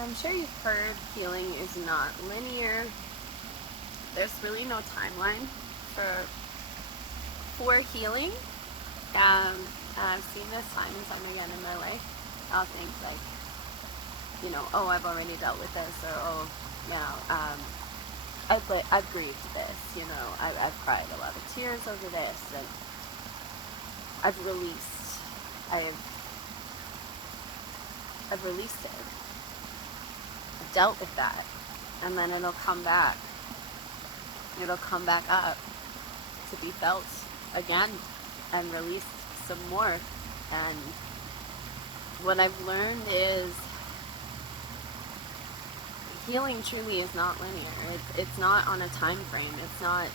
I'm sure you've heard healing is not linear. There's really no timeline for healing. Um, and I've seen this time and time again in my life. I'll think like, oh, I've already dealt with this, or oh, I've grieved this. I've cried a lot of tears over this, and I've released. I've I've released it. I've dealt with that, and then it'll come back. It'll come back up to be felt again and released some more. And what I've learned is healing truly is not linear. It's not on a time frame. It's not,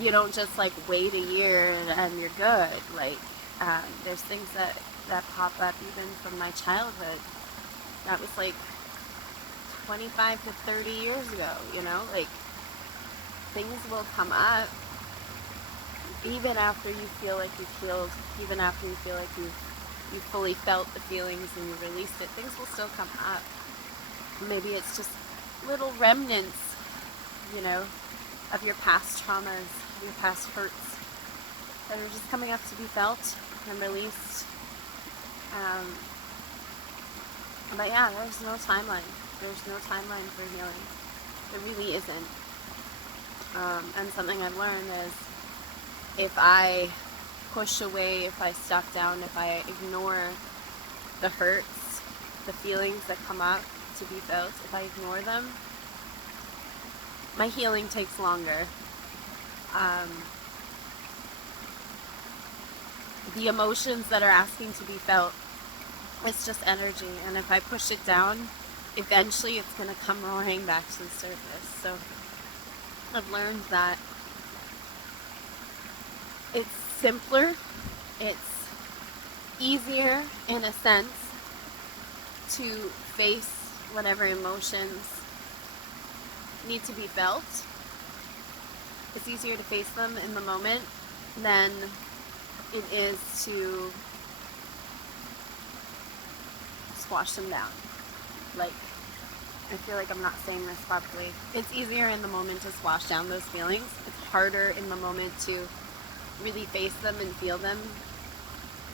you don't just like wait a year and you're good. Like, there's things that pop up even from my childhood. That was like 25 to 30 years ago, like things will come up even after you feel like you've healed, even after you feel like you've fully felt the feelings and you released it, things will still come up. Maybe it's just little remnants, of your past traumas, your past hurts that are just coming up to be felt and released. But yeah, there's no timeline. There's no timeline for healing. There really isn't. And something I've learned is if I push away, if I stuff down, if I ignore the hurts, the feelings that come up to be felt, if I ignore them, my healing takes longer. The emotions that are asking to be felt, it's just energy, and if I push it down, eventually it's going to come roaring back to the surface. So I've learned that it's simpler, it's easier in a sense to face whatever emotions need to be felt. It's easier to face them in the moment than it is to squash them down. Like, I feel like I'm not saying this properly. It's easier in the moment to squash down those feelings. It's harder in the moment to really face them and feel them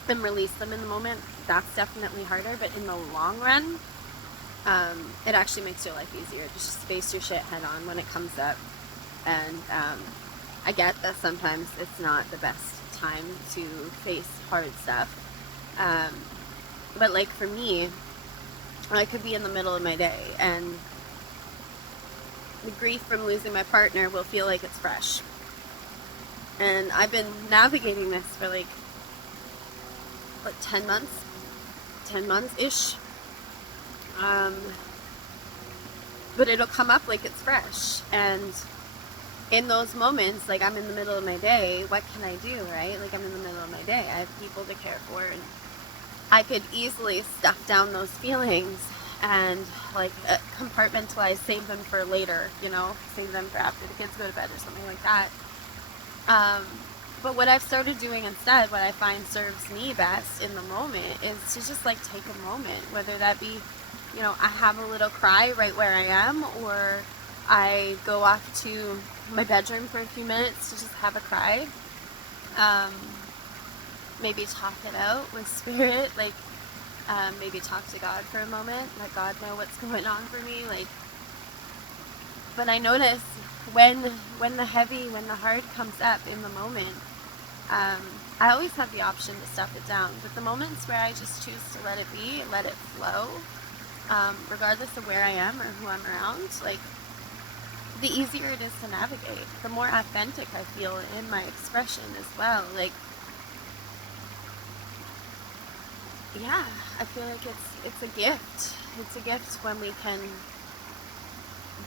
and release them in the moment. That's definitely harder, but in the long run, it actually makes your life easier to just face your shit head on when it comes up. And I get that sometimes it's not the best time to face hard stuff. But like for me, I could be in the middle of my day and the grief from losing my partner will feel like it's fresh. And I've been navigating this for like 10 months-ish. But it'll come up like it's fresh. And in those moments, like I'm in the middle of my day, what can I do, right? Like I'm in the middle of my day. I have people to care for, and I could easily stuff down those feelings and like compartmentalize, save them for later, save them for after the kids go to bed or something like that. But what I've started doing instead, what I find serves me best in the moment, is to just like take a moment, whether that be, I have a little cry right where I am, or I go off to my bedroom for a few minutes to just have a cry. Maybe talk it out with spirit, like maybe talk to God for a moment, let God know what's going on for me. But I notice when the hard comes up in the moment, I always have the option to stuff it down. But the moments where I just choose to let it be, let it flow, regardless of where I am or who I'm around, like the easier it is to navigate, the more authentic I feel in my expression as well. Like, yeah, I feel like it's a gift. It's a gift when we can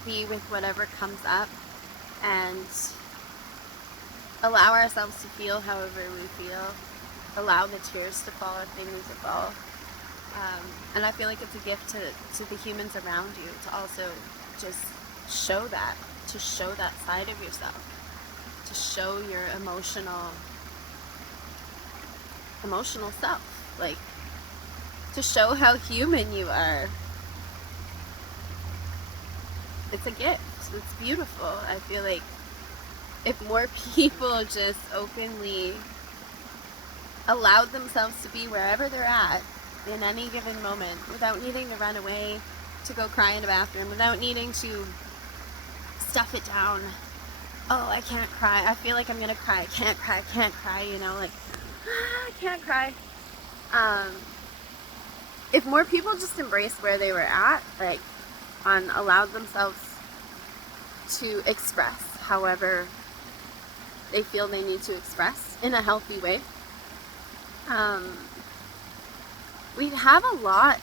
be with whatever comes up and allow ourselves to feel however we feel, allow the tears to fall if they need to fall. And I feel like it's a gift to the humans around you to also just show that side of yourself, to show your emotional self. Like, to show how human you are. It's a gift. It's beautiful. I feel like if more people just openly allowed themselves to be wherever they're at in any given moment without needing to run away to go cry in a bathroom, without needing to stuff it down. Oh, I can't cry. I feel like I'm gonna cry. I can't cry. I can't cry. You know, like, I can't cry. If more people just embraced where they were at, like, and allowed themselves to express however they feel they need to express in a healthy way, we'd have a lot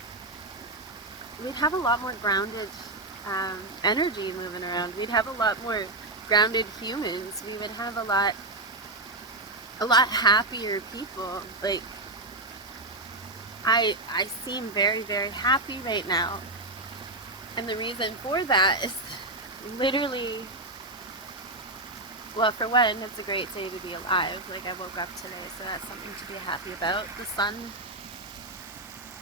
more grounded energy moving around. We'd have a lot more grounded humans. We would have a lot happier people. Like, I seem very, very happy right now. And the reason for that is literally, well, for one, it's a great day to be alive. Like, I woke up today, so that's something to be happy about.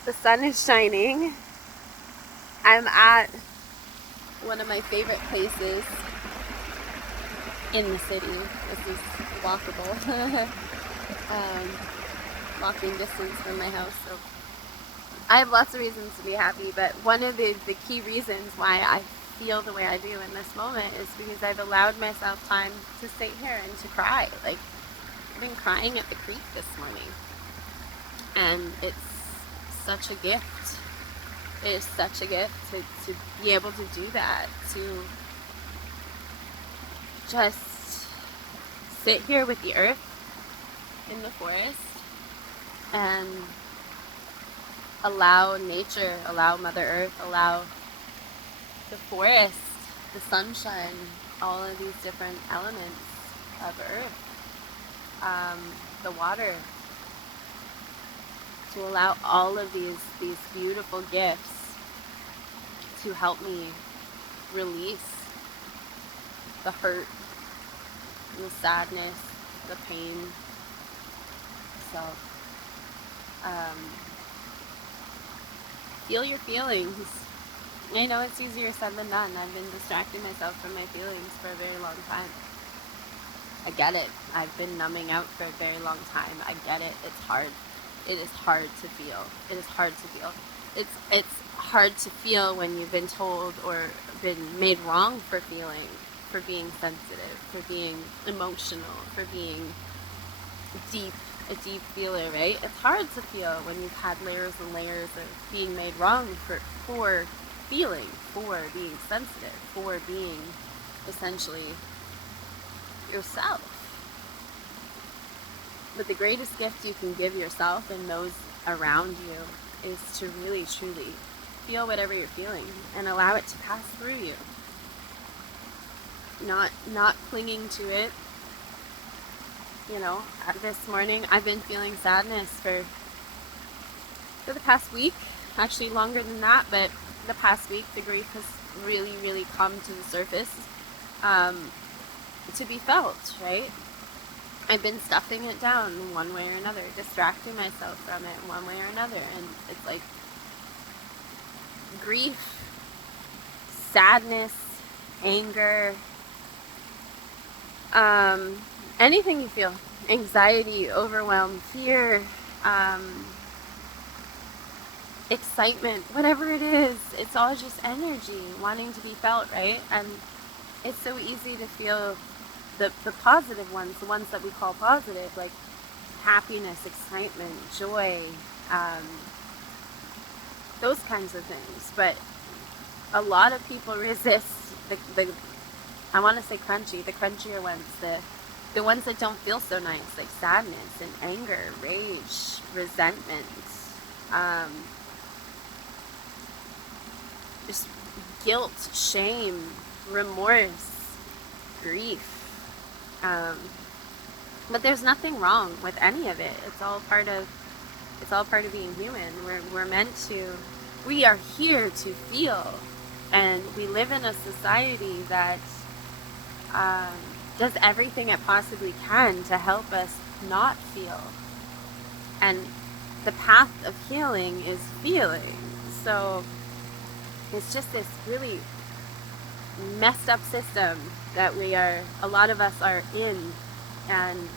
The sun is shining. I'm at one of my favorite places in the city. This is walkable. Walking distance from my house, so I have lots of reasons to be happy, but one of the key reasons why I feel the way I do in this moment is because I've allowed myself time to sit here and to cry. Like, I've been crying at the creek this morning, and it's such a gift. It is such a gift to be able to do that, to just sit here with the earth in the forest and allow nature, allow Mother Earth, allow the forest, the sunshine, all of these different elements of Earth, the water, to allow all of these beautiful gifts to help me release the hurt, the sadness, the pain. So, feel your feelings. I know it's easier said than done. I've been distracting myself from my feelings for a very long time. I get it. I've been numbing out for a very long time. I get it. It's hard. It is hard to feel. It is hard to feel. It's hard to feel when you've been told or been made wrong for feeling, for being sensitive, for being emotional, for being a deep feeler, right? It's hard to feel when you've had layers and layers of being made wrong for feeling, for being sensitive, for being essentially yourself. But the greatest gift you can give yourself and those around you is to really, truly feel whatever you're feeling and allow it to pass through you. Not clinging to it. You know, this morning I've been feeling sadness for the past week, actually longer than that, but the past week the grief has really, really come to the surface to be felt, right? I've been stuffing it down one way or another, distracting myself from it one way or another, and it's like grief, sadness, anger, anything you feel, anxiety, overwhelm, fear, excitement, whatever it is, it's all just energy wanting to be felt, right? And it's so easy to feel the positive ones, the ones that we call positive, like happiness, excitement, joy, those kinds of things. But a lot of people resist the I want to say crunchy, the crunchier ones, the ones that don't feel so nice, like sadness and anger, rage, resentment, just guilt, shame, remorse, grief. But there's nothing wrong with any of it. It's all part of being human. We're meant to, we are here to feel, and we live in a society that does everything it possibly can to help us not feel. And the path of healing is feeling. So it's just this really messed up system that a lot of us are in, and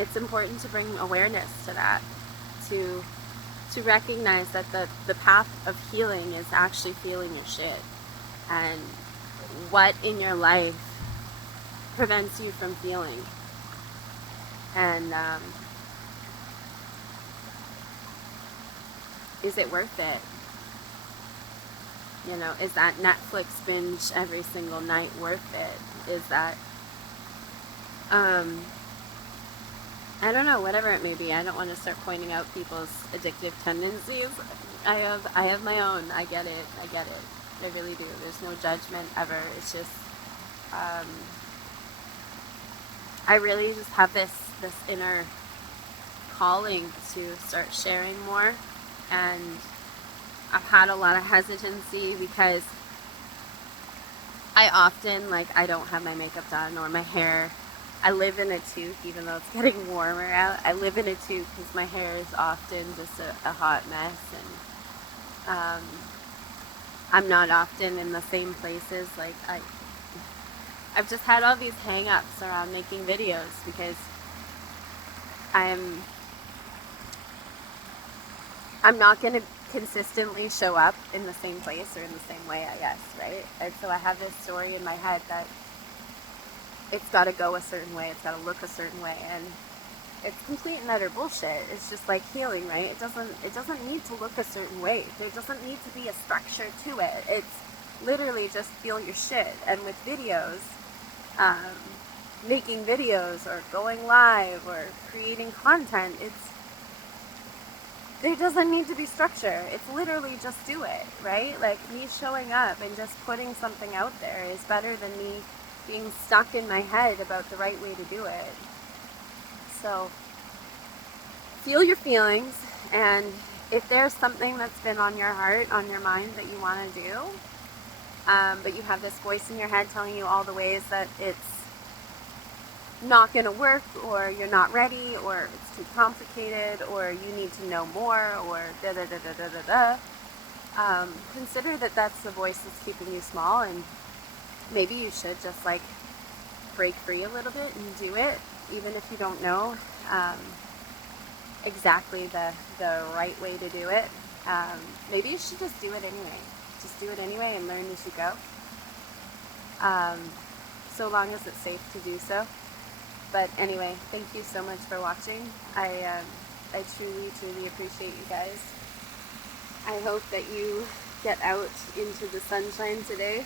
it's important to bring awareness to that, to recognize that the path of healing is actually feeling your shit, and what in your life prevents you from feeling. And is it worth it? You know, is that Netflix binge every single night worth it? Is that I don't know, whatever it may be. I don't want to start pointing out people's addictive tendencies. I have my own. I get it. I really do. There's no judgment ever. It's just I really just have this inner calling to start sharing more, and I've had a lot of hesitancy because I often, I don't have my makeup done or my hair. I live in a toque, even though it's getting warmer out. I live in a toque because my hair is often just a hot mess, and I'm not often in the same places. I've just had all these hang-ups around making videos because I'm not going to consistently show up in the same place or in the same way, I guess, right? And so I have this story in my head that it's got to go a certain way, it's got to look a certain way, and it's complete and utter bullshit. It's just like healing, right? It doesn't need to look a certain way. There doesn't need to be a structure to it. It's literally just feel your shit. And with videos, making videos or going live or creating content, there doesn't need to be structure. It's literally just do it, right? Like, me showing up and just putting something out there is better than me being stuck in my head about the right way to do it. So feel your feelings, and if there's something that's been on your heart, on your mind that you want to do, but you have this voice in your head telling you all the ways that it's not going to work, or you're not ready, or it's too complicated, or you need to know more, or consider that that's the voice that's keeping you small, and maybe you should just break free a little bit and do it, even if you don't know exactly the right way to do it. Maybe you should just do it anyway. Just do it anyway and learn as you go. So long as it's safe to do so. But anyway, thank you so much for watching. I truly appreciate you guys. I hope that you get out into the sunshine today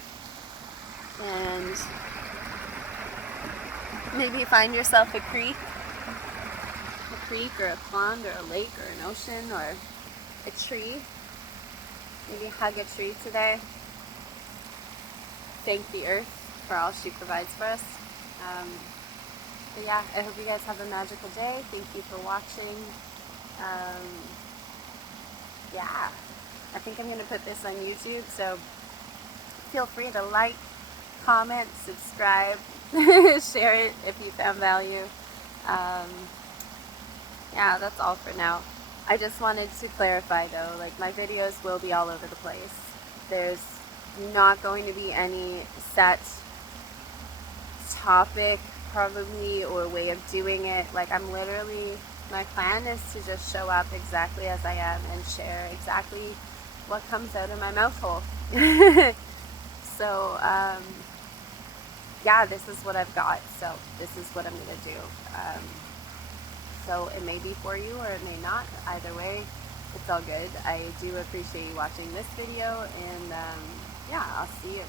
and maybe find yourself a creek or a pond or a lake or an ocean or a tree. Maybe hug a tree today. Thank the earth for all she provides for us. But yeah, I hope you guys have a magical day. Thank you for watching. Yeah, I think I'm going to put this on YouTube, so feel free to like, comment, subscribe, share it if you found value. Yeah, that's all for now. I just wanted to clarify though, my videos will be all over the place. There's not going to be any set topic probably or way of doing it. My plan is to just show up exactly as I am and share exactly what comes out of my mouth hole. So yeah, this is what I've got, so this is what I'm going to do. So it may be for you or it may not. Either way, it's all good. I do appreciate you watching this video, and yeah, I'll see you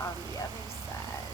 on the other side.